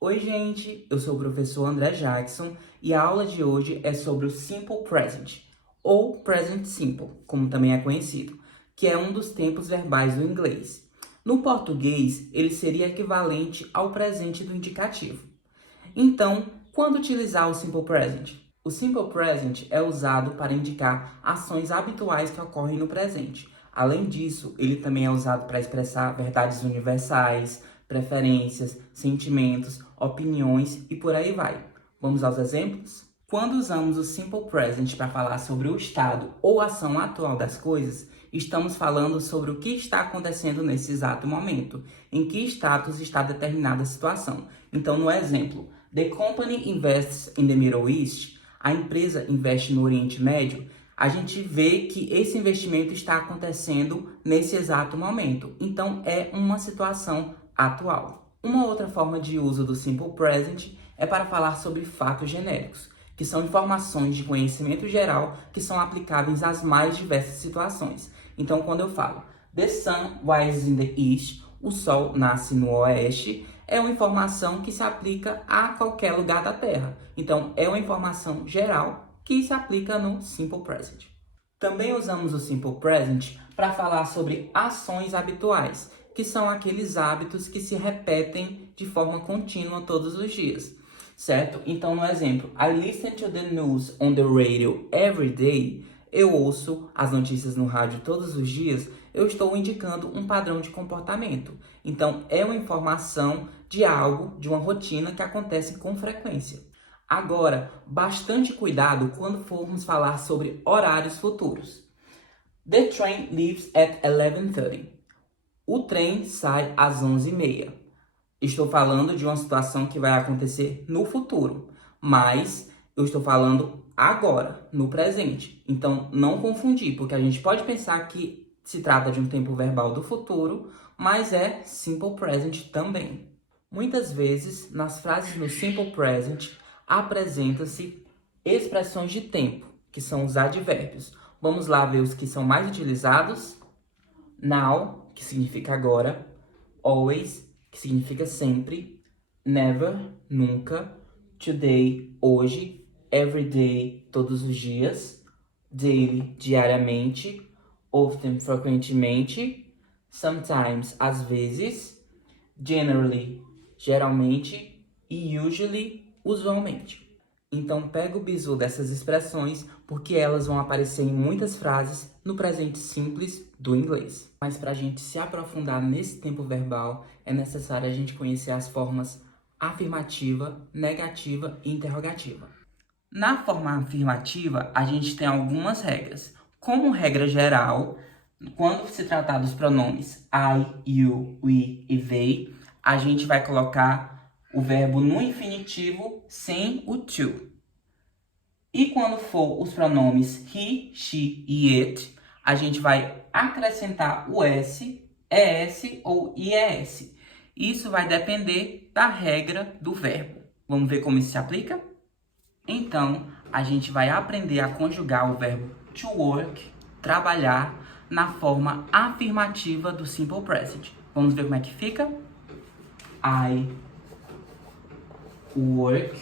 Oi, gente! Eu sou o professor André Jackson e a aula de hoje é sobre o Simple Present, ou Present Simple, como também é conhecido, que é um dos tempos verbais do inglês. No português, ele seria equivalente ao presente do indicativo. Então, quando utilizar o Simple Present? O Simple Present é usado para indicar ações habituais que ocorrem no presente. Além disso, ele também é usado para expressar verdades universais, preferências, sentimentos, opiniões e por aí vai. Vamos aos exemplos? Quando usamos o Simple Present para falar sobre o estado ou ação atual das coisas, estamos falando sobre o que está acontecendo nesse exato momento, em que status está determinada situação. Então, no exemplo, The company invests in the Middle East, a empresa investe no Oriente Médio, a gente vê que esse investimento está acontecendo nesse exato momento. Então, é uma situação atual. Uma outra forma de uso do Simple Present é para falar sobre fatos genéricos, que são informações de conhecimento geral que são aplicáveis às mais diversas situações. Então, quando eu falo The sun rises in the east, o sol nasce no oeste, é uma informação que se aplica a qualquer lugar da Terra. Então, é uma informação geral que se aplica no Simple Present. Também usamos o Simple Present para falar sobre ações habituais, que são aqueles hábitos que se repetem de forma contínua todos os dias, certo? Então, no exemplo, I listen to the news on the radio every day. Eu ouço as notícias no rádio todos os dias. Eu estou indicando um padrão de comportamento. Então, é uma informação de algo, de uma rotina que acontece com frequência. Agora, bastante cuidado quando formos falar sobre horários futuros. The train leaves at 11:30. O trem sai às 11h30. Estou falando de uma situação que vai acontecer no futuro, mas eu estou falando agora, no presente. Então, não confundir, porque a gente pode pensar que se trata de um tempo verbal do futuro, mas é Simple Present também. Muitas vezes, nas frases no Simple Present, apresentam-se expressões de tempo, que são os advérbios. Vamos lá ver os que são mais utilizados. Now, que significa agora. Always, que significa sempre. Never, nunca. Today, hoje. Everyday, todos os dias. Daily, diariamente. Often, frequentemente. Sometimes, às vezes. Generally, geralmente. E usually, usualmente. Então, pega o bizu dessas expressões, porque elas vão aparecer em muitas frases no presente simples do inglês. Mas para a gente se aprofundar nesse tempo verbal, é necessário a gente conhecer as formas afirmativa, negativa e interrogativa. Na forma afirmativa, a gente tem algumas regras. Como regra geral, quando se tratar dos pronomes I, you, we e they, a gente vai colocar o verbo no infinitivo sem o to. E quando for os pronomes he, she e it, a gente vai acrescentar o s, es ou ies. Isso vai depender da regra do verbo. Vamos ver como isso se aplica? Então, a gente vai aprender a conjugar o verbo to work, trabalhar, na forma afirmativa do Simple Present. Vamos ver como é que fica? I work,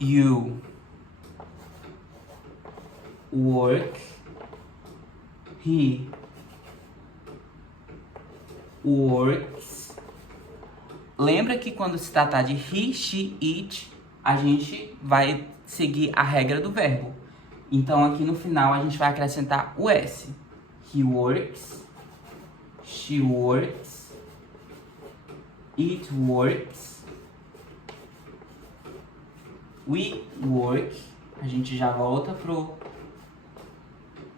you work, he works. Lembra que quando se tratar de he, she, it, a gente vai seguir a regra do verbo. Então, aqui no final, a gente vai acrescentar o S. He works, she works, it works, we work. A gente já volta pro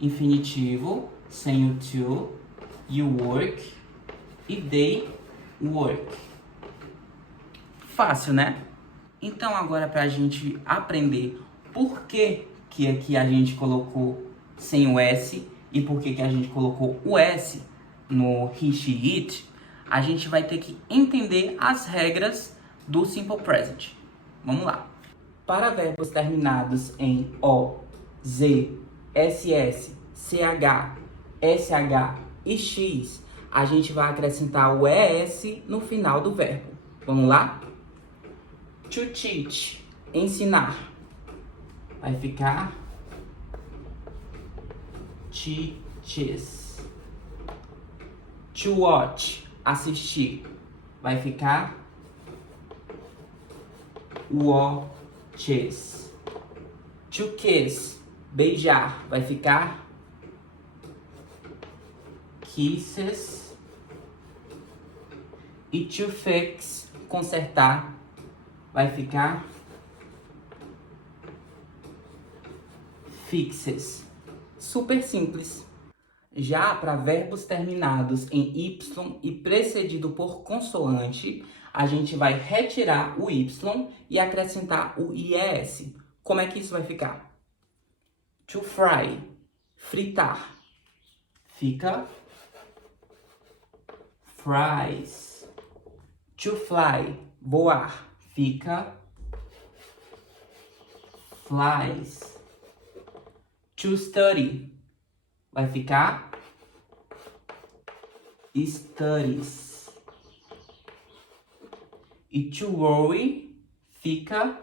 infinitivo, sem o to. You work e they work. Fácil, né? Então, agora para a gente aprender por que aqui a gente colocou sem o S e por que a gente colocou o S no he, she, it, a gente vai ter que entender as regras do Simple Present. Vamos lá. Para verbos terminados em O, Z, SS, CH, SH e X, a gente vai acrescentar o ES no final do verbo. Vamos lá? To teach, ensinar. Vai ficar teaches. To watch, assistir. Vai ficar watches. To kiss, beijar. Vai ficar kisses. E to fix, consertar. Vai ficar fixes. Super simples. Já para verbos terminados em Y e precedido por consoante, a gente vai retirar o Y e acrescentar o IES. Como é que isso vai ficar? To fry, fritar. Fica fries. To fly, voar. Fica flies. To study, vai ficar studies. E to worry fica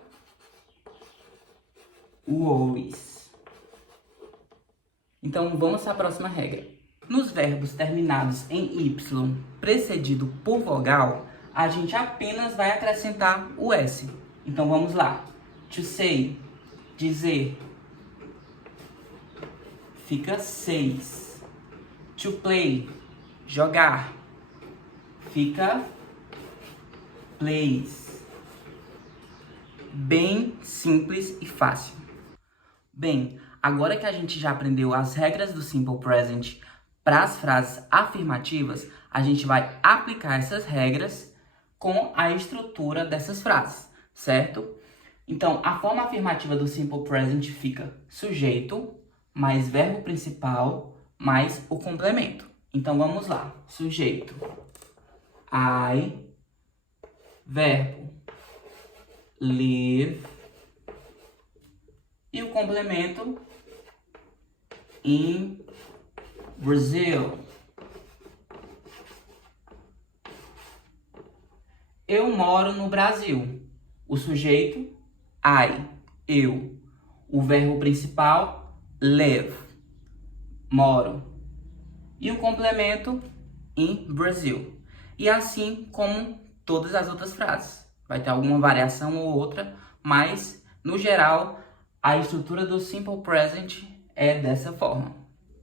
worries. Então vamos à próxima regra. Nos verbos terminados em Y precedido por vogal, a gente apenas vai acrescentar o S. Então vamos lá. To say, dizer. Fica says. To play, jogar. Fica plays. Bem simples e fácil. Bem, agora que a gente já aprendeu as regras do Simple Present para as frases afirmativas, a gente vai aplicar essas regras com a estrutura dessas frases, certo? Então, a forma afirmativa do Simple Present fica sujeito, mais verbo principal, mais o complemento. Então, vamos lá. Sujeito. I. Verbo. Live. E o complemento. In Brazil. Eu moro no Brasil. O sujeito, I, eu. O verbo principal, live, moro. E o complemento, in Brazil. E assim como todas as outras frases. Vai ter alguma variação ou outra, mas, no geral, a estrutura do Simple Present é dessa forma.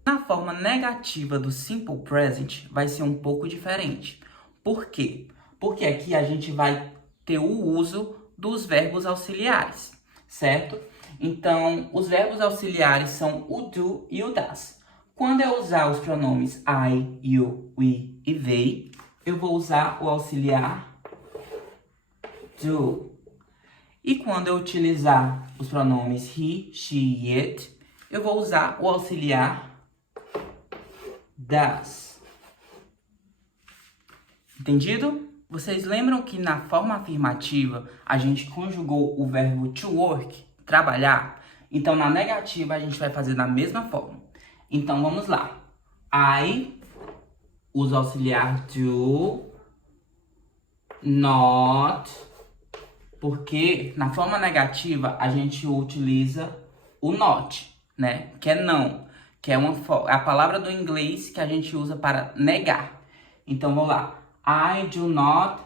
Na forma negativa do Simple Present, vai ser um pouco diferente. Por quê? Porque aqui a gente vai ter o uso dos verbos auxiliares, certo? Então, os verbos auxiliares são o do e o das. Quando eu usar os pronomes I, you, we e they, eu vou usar o auxiliar do. E quando eu utilizar os pronomes he, she, it, eu vou usar o auxiliar das. Entendido? Vocês lembram que na forma afirmativa a gente conjugou o verbo to work, trabalhar? Então na negativa a gente vai fazer da mesma forma. Então vamos lá. I uso o auxiliar do, not, porque na forma negativa a gente utiliza o not, né? Que é não, que é a palavra do inglês que a gente usa para negar. Então vamos lá. I do not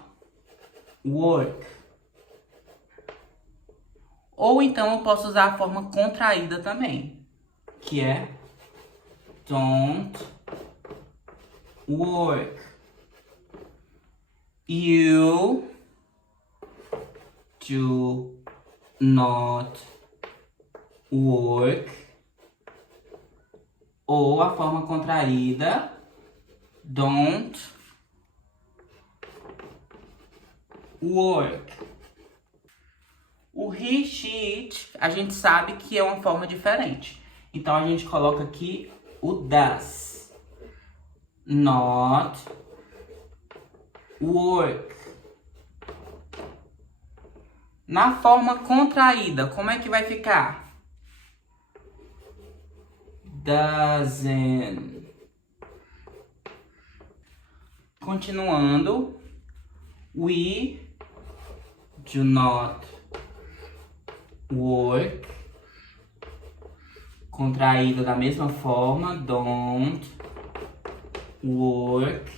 work. Ou então eu posso usar a forma contraída também, que é don't work. You do not work. Ou a forma contraída, don't work. O he, she, it, a gente sabe que é uma forma diferente. Então, a gente coloca aqui o does. Not work. Na forma contraída, como é que vai ficar? Doesn't. Continuando. We do not work. Contraído da mesma forma, don't work.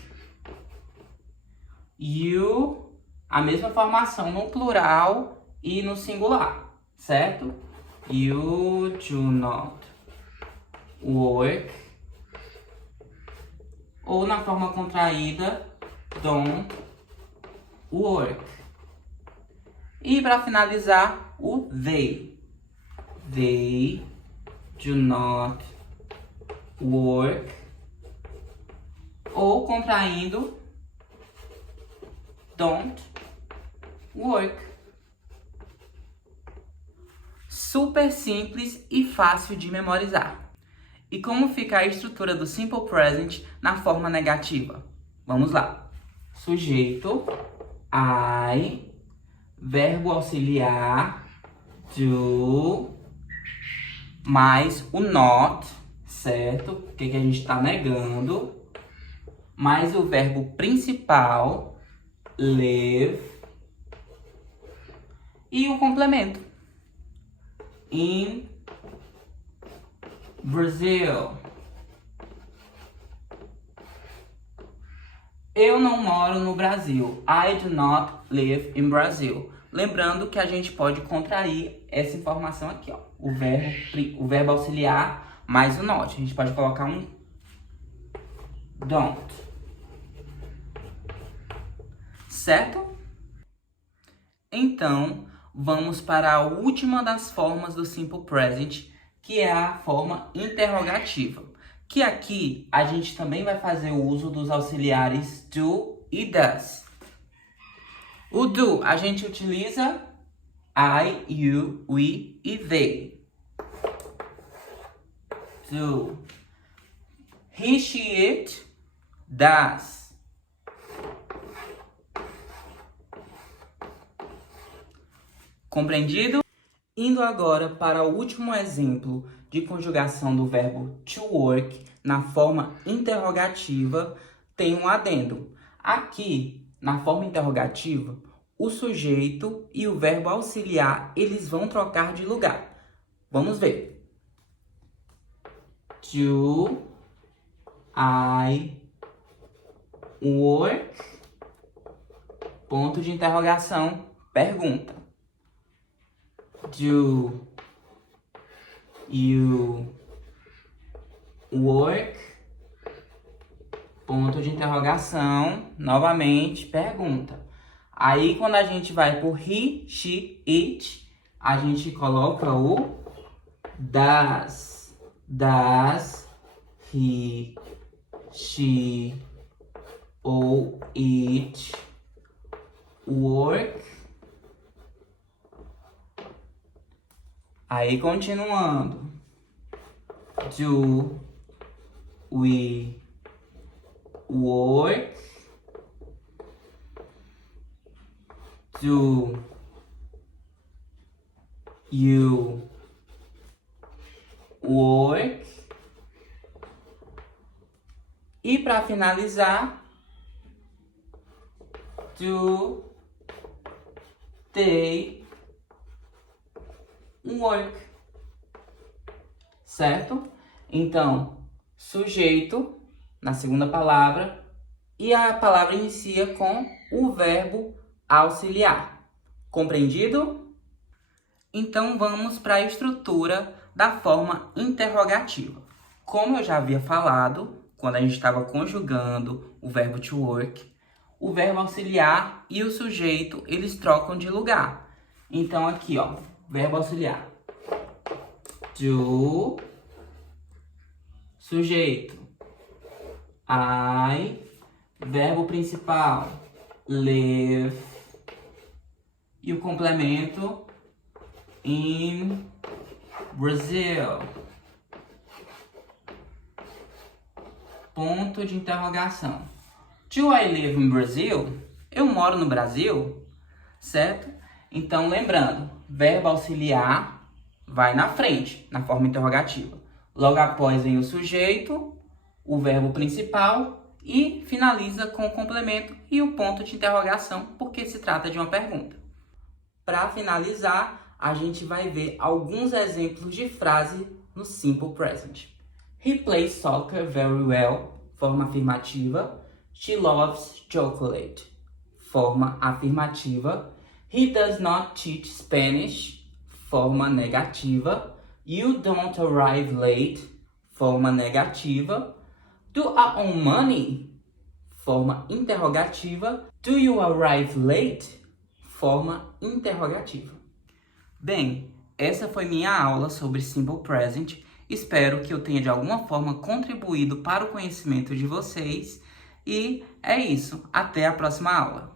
You, a mesma formação no plural e no singular, certo? You do not work. Ou na forma contraída, don't work. E para finalizar, o they. They do not work. Ou contraindo, don't work. Super simples e fácil de memorizar. E como fica a estrutura do Simple Present na forma negativa? Vamos lá. Sujeito, I, verbo auxiliar, do, mais o not, certo? O que a gente está negando, mais o verbo principal, live, e o complemento, in Brazil. Eu não moro no Brasil. I do not live in Brazil. Lembrando que a gente pode contrair essa informação aqui, ó. O verbo auxiliar mais o not. A gente pode colocar um don't. Certo? Então, vamos para a última das formas do Simple Present, que é a forma interrogativa. Que aqui a gente também vai fazer o uso dos auxiliares do e does. O do a gente utiliza I, you, we e they. Do. He, she, it, does. Compreendido? Indo agora para o último exemplo de conjugação do verbo to work na forma interrogativa, tem um adendo. Aqui, na forma interrogativa, o sujeito e o verbo auxiliar, eles vão trocar de lugar. Vamos ver. Do I work? Ponto de interrogação, pergunta. Do you work? Ponto de interrogação, novamente, pergunta. Aí, quando a gente vai por he, she, it, a gente coloca o does. Does he, she ou it work? Aí, continuando. Do we work? Do you work? E para finalizar, do they work? Certo? Então, sujeito na segunda palavra e a palavra inicia com o verbo auxiliar. Compreendido? Então, vamos para a estrutura da forma interrogativa. Como eu já havia falado, quando a gente estava conjugando o verbo to work, o verbo auxiliar e o sujeito, eles trocam de lugar. Então, aqui, ó, verbo auxiliar. Do, sujeito, I, verbo principal, live, e o complemento, in Brazil. Ponto de interrogação. Do I live in Brazil? Eu moro no Brasil? Certo? Então, lembrando, verbo auxiliar vai na frente, na forma interrogativa. Logo após vem o sujeito, o verbo principal e finaliza com o complemento e o ponto de interrogação, porque se trata de uma pergunta. Para finalizar, a gente vai ver alguns exemplos de frase no Simple Present. He plays soccer very well, forma afirmativa. She loves chocolate, forma afirmativa. He does not teach Spanish, forma negativa. You don't arrive late, forma negativa. Do I owe money? Forma interrogativa. Do you arrive late? Forma interrogativa. Bem, essa foi minha aula sobre Simple Present. Espero que eu tenha de alguma forma contribuído para o conhecimento de vocês. E é isso. Até a próxima aula.